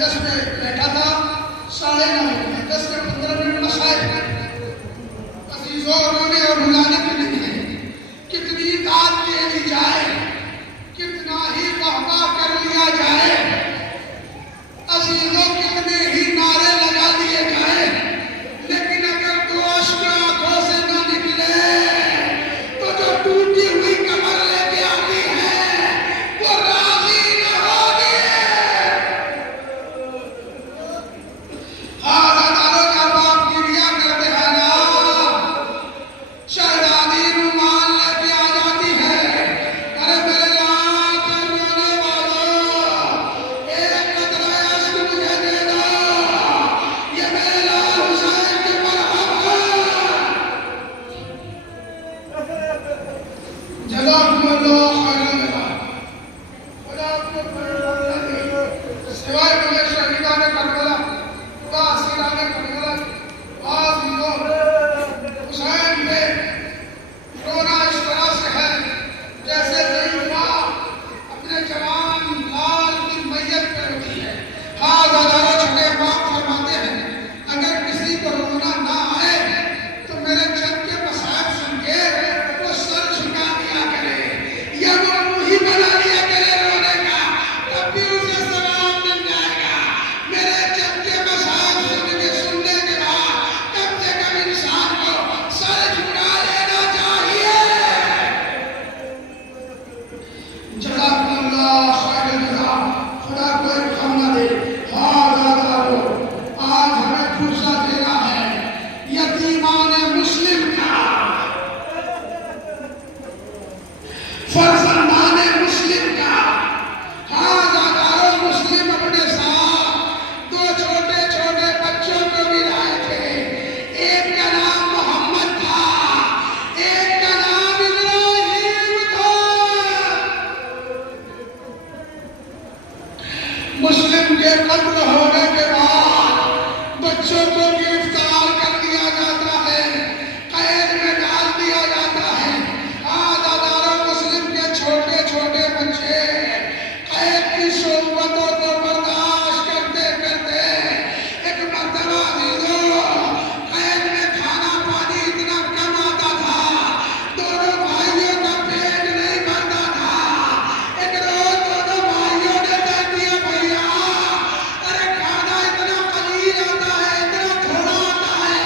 10 میں بیٹھا تھا، 9:30 10 سے 15 منٹ مشاعر عزیزوں رونے اور رلانے کے لیے کتنی داد دے دی جائے، کتنا ہی واہ کر لیا جائے، عزیزوں کتنے ہی نعرے لگا دیے جائے، لیکن اگر تو اشک آنکھوں سے نہ نکلے تو جو ٹوٹی ہوئی کمر لے کے آتی ہے وہ راضی نہ ہوگی۔ ہزاروں کا باپ گریا کرتے ہیں نا، شہزادی رومال لے کے آ جاتی ہے، ارے میرے آنکھ رونے والوں ایک قطرہ اشک مجھے دے دو، یہ میرے لال حسین کے مرہم ہے۔ جزاکم اللہ خیر الجزا، خدا آپ کو پرورد دے، سوائے مجھے شہیدان کربلا و اسیران کربلا عزیزوں حسین پہ رونا اس طرح سے ہے جیسے ضعیف ماں اپنے جوان لال کی میت پہ روتی ہے۔ ہزاروں چھوٹے باپ فرماتے ہیں اگر کسی کو رونا نہ آئے تو میرے چھت کے مصائب سن کے وہ سر جھکا دیا کرے یا وہ منہ ہی بنا لیا کرے رونے کا، تب بھی اسے ثواب مل جائے گا۔ میرے چھت کے مصائب سننے کے بعد کم سے کم انسان کو سر جھکا لینا چاہیے۔ جزاکم اللہ خیر الجزا، خدا کوئی غم نہ دے۔ ہزاروں آج ہمیں پوچھا دینا ہے یتیمان مسلم کا، فرزندان مسلم کا۔ ہزاروں مسلم اپنے ساتھ 2 چھوٹے چھوٹے بچوں کو بھی لائے تھے، ایک کا نام محمد تھا، ایک کا نام ابراہیم تھا۔ مسلم کے قتل ہونے کے بعد بچوں کو گرفتار کر لیا جاتا ہے، قید میں ڈال دیا جاتا ہے۔ ہزاروں مسلم کے چھوٹے چھوٹے بچے قید کی صحبتوں کو برداشت کرتے کرتے ایک مرتبہ عزیزوں قید میں کھانا پانی اتنا کم آتا تھا، دونوں بھائیوں کا پیٹ نہیں بھرتا تھا۔ ایک روز دونوں بھائیوں نے طے کیا بھیا ارے کھانا اتنا قلیل آتا ہے، اتنا تھوڑا آتا ہے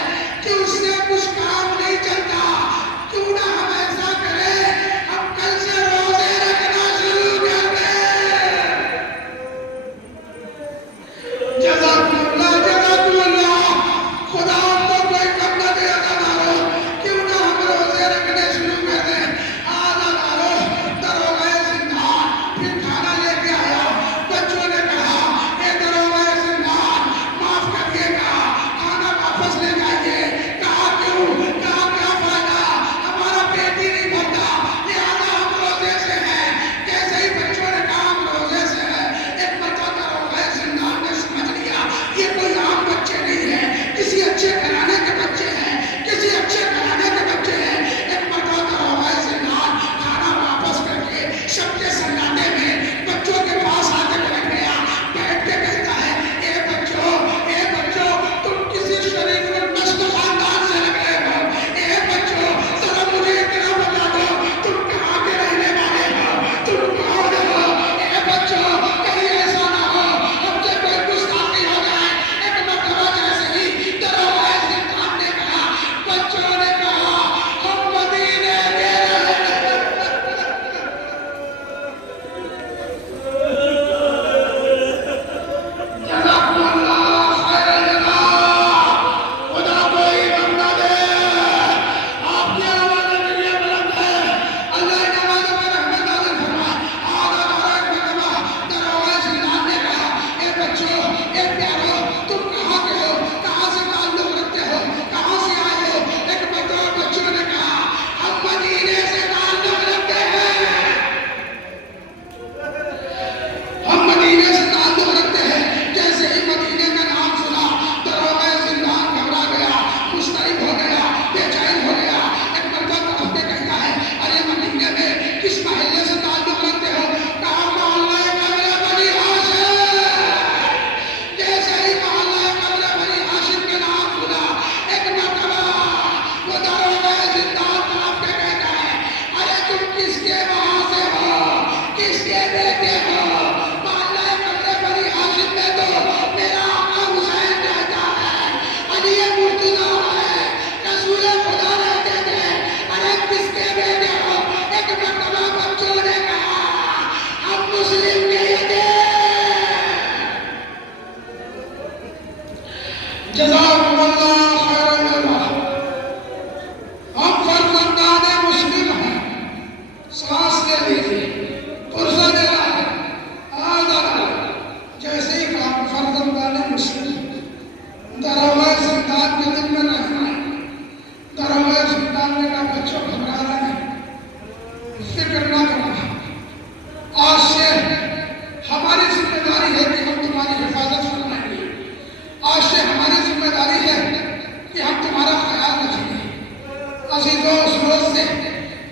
جزاکم اللہ خیر الجزا۔ ہم فرزندان مسلم ہیں، سانس لے لیجیے، پرزہ دینا ہے، جیسے ہی کام فرزندان مسلم دروازے زندان کے دن میں رہنا ہے، دروازے زندان میں نہ بچوں گھبرا رہے ہیں، فکر نہ کرنا۔ آج سے ہماری ذمہ داری ہے کہ ہم تمہاری حفاظت فرمائیں گے، آج سے ہماری ذمہ داری ہے کہ ہم تمہارا خیال رکھیں گے۔ عزیزوں، اس روز سے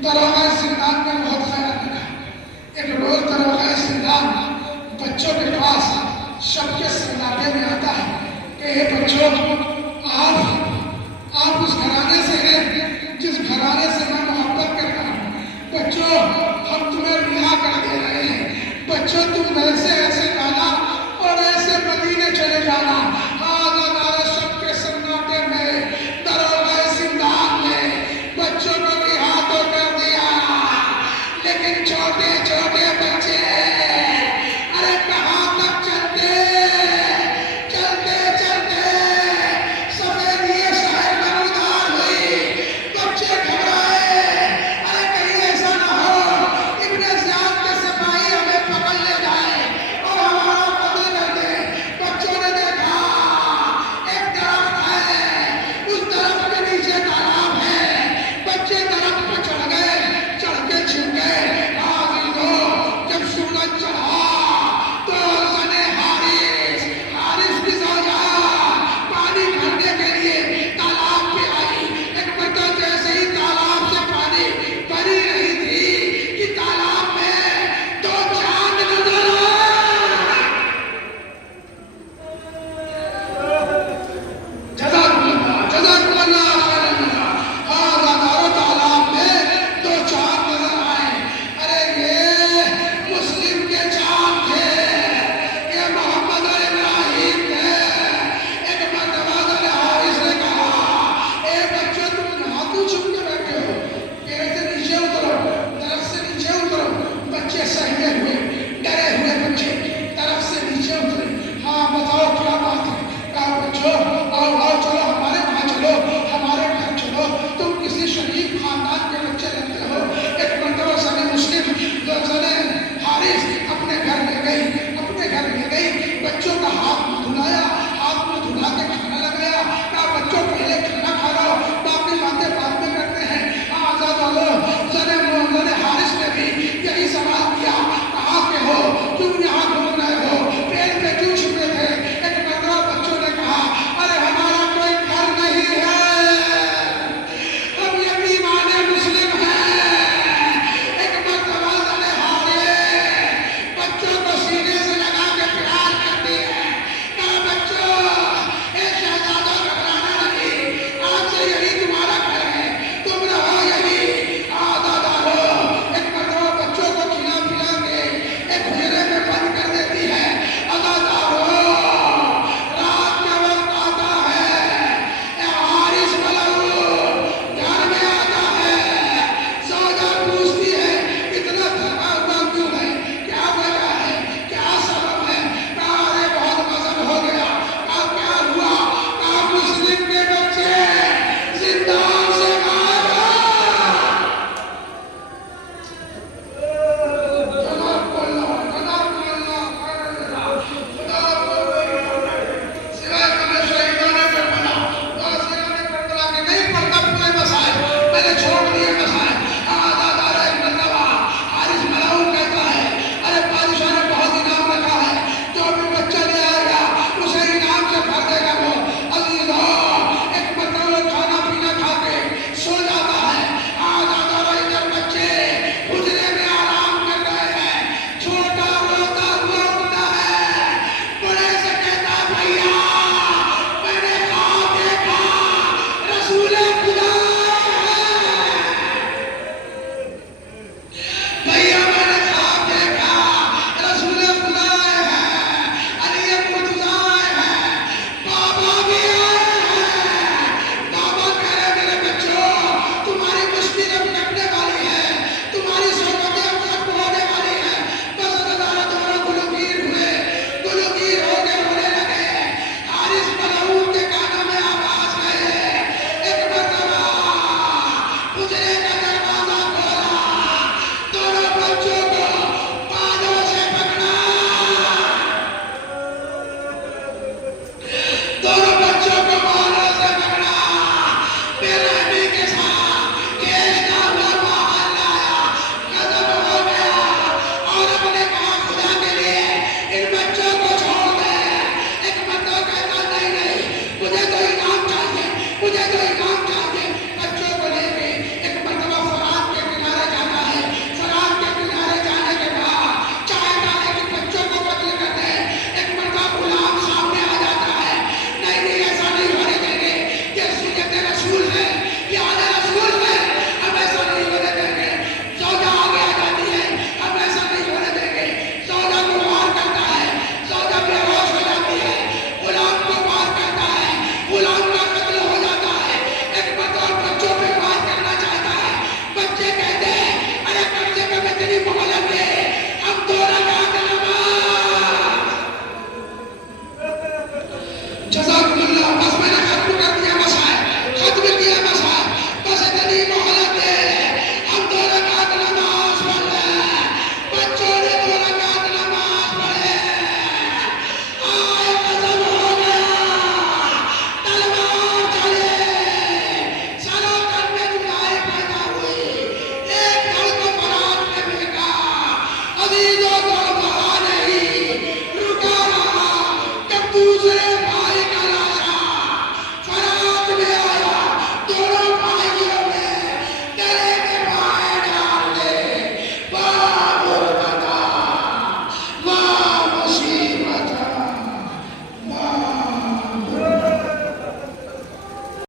دروازے زندان میں بہت خیال رکھا۔ ایک روز دروازے زندان بچوں کے پاس شب کے سناٹے میں آتا ہے کہ اے بچوں، آپ اس گھرانے سے ہیں جس گھرانے سے میں محبت کرتا ہوں۔ بچوں، ہم تمہیں رہا کر دے رہے ہیں۔ بچوں، تم ایسے ایسے جانا اور ایسے مدینے چلے جانا۔ شب کے سناٹے میں دروازے زندان میں بچوں کو رہا تو کر دیا، لیکن چھوٹے چھوٹے بچے ارے کہاں تک چلتے چلتے چلتے سفیدی شہر میں ادار ہوئی، بچے گھبرائے، ارے کہیں ایسا نہ ہو ابن زیاد کے سپاہی ہمیں پکڑ لے جائے اور ہمارا قتل کر دے۔ بچوں نے دیکھا ایک درخت ہے، اس درخت کے نیچے تالاب ہے، بچے درخت پہ چڑھ گئے، چڑھ کے چھپ گئے۔ جب سورج چڑھا تو زنے حارث کی زوجہ پانی بھرنے کے لیے تالاب پہ آئی۔ ایک مرتبہ جیسے ہی تالاب سے پانی بھری رہی تھی کہ تالاب میں دو چاند نظر آئے۔ جزاکم اللہ خیر الجزا۔ تالاب میں دو چاند نظر آئے۔ ارے یہ مسلم کے چاند تھے، یہ محمد اور ابراہیم تھے۔ ایک مرتبہ زنے حارث نے کہا، اے بچوں، تم یہاں کیوں چھپ کے بیٹھے ہو؟ پیڑ سے نیچے اترو، درخت سے نیچے اترو۔ بچے سہمے ہوئے، ڈرے ہوئے بچے درخت سے نیچے اترے۔ ہاں بتاؤ کیا بات ہے؟ کہا بچوں، آؤ چلو ہمارے وہاں چلو، ہمارے گھر چلو، تم کسی شریف خاندان کے بچے لگتے ہو۔ ایک مرتبہ زنے مسلم زنے حارث اپنے گھر لے گئی، بچوں کا ہاتھ دھلایا